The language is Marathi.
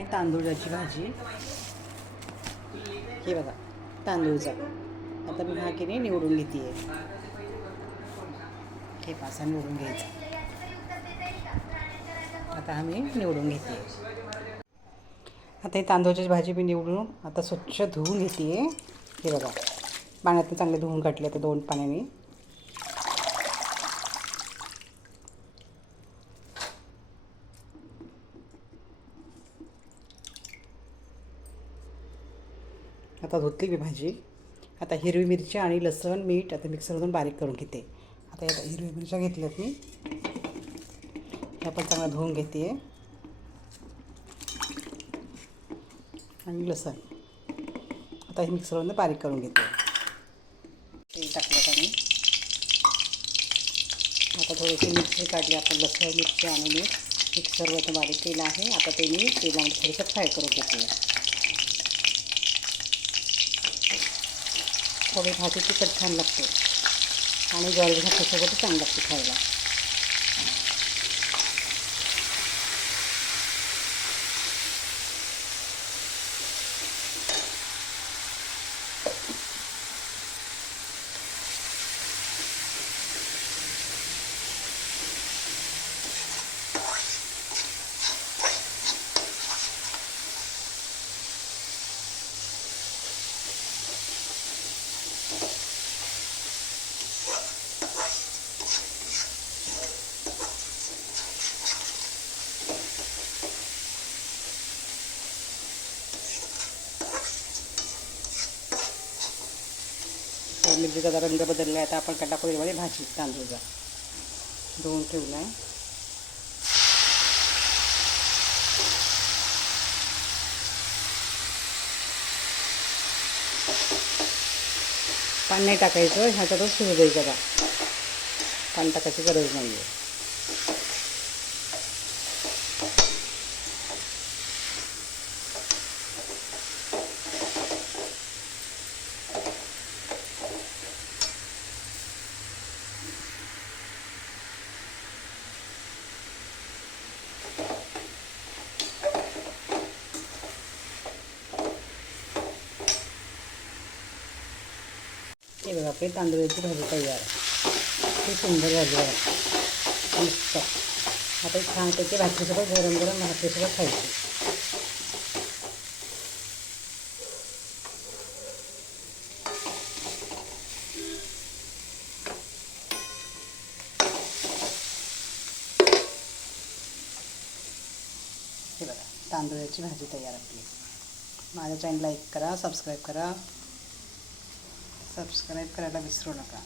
आहे तांदूळाची भाजी. हे बघा तांदूळचा. आता मी हा की नाही निवडून घेते आहे. हे पासा निवडून घ्यायचा. आता हा मी निवडून घेते. आता ही तांदूळची भाजी मी निवडून आता स्वच्छ धुवून घेते आहे. हे बघा पाण्यातून चांगले धुवून काढले आता 2 पाण्याने. आता धुतली मी भाजी. आता हिरवी मिरची आणि लसूण मीठ आता मिक्सरमधून बारीक करून घेते. आता या हिरव्या मिरच्या घेतल्यात मी. ह्या पण चांगला धुवून घेते आणि लसूण आता हे मिक्सरमधून बारीक करून घेते. तेल टाकलं आणि आता थोडीशी मिरची काढली आपण लसूण मिरची आणि मी मिक्सरवरती बारीक केलं आहे. आता ते मी तेलामध्ये थोडंसं फ्राय करून घेते. थोडी भाजी तिखट छान लागते आणि ज्वारी भाकरीसोबत छान लागते खायला. मिरचीचा रंग बदलला आहे. आता आपण कटाकोळीमध्ये भाजी तांदूळचा धुवून ठेवला आहे. पाणी नाही टाकायचं, ह्याच्यातच शिजू द्यायचं. का पाणी टाकायची गरज नाही आहे. हे बघा आपली तांदूळाची भाजी तयार आहे. खूप सुंदर भाजी आहे मस्त. आता छानपैकी भाकरीसोबत गरम गरम भाकरीसोबत खायची. हे बघा तांदूळाची भाजी तयार आपली. माझ्या चॅनल लाईक करा, सबस्क्राईब करा. सबस्क्राईब करायला विसरू नका.